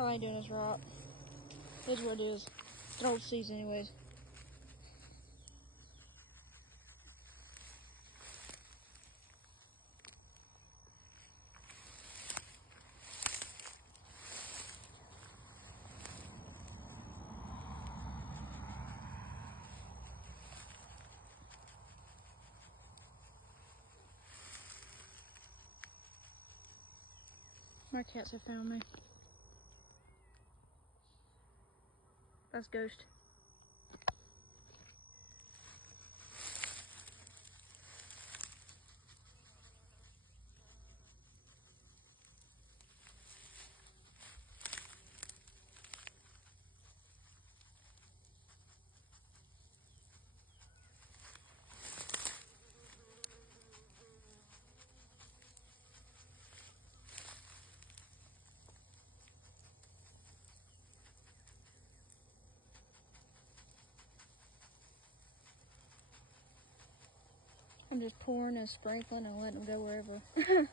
Probably ain't doing this right. Here's what it is. It's an old season anyways. My cats have found me. That's Ghost. I'm just pouring and sprinkling and letting them go wherever.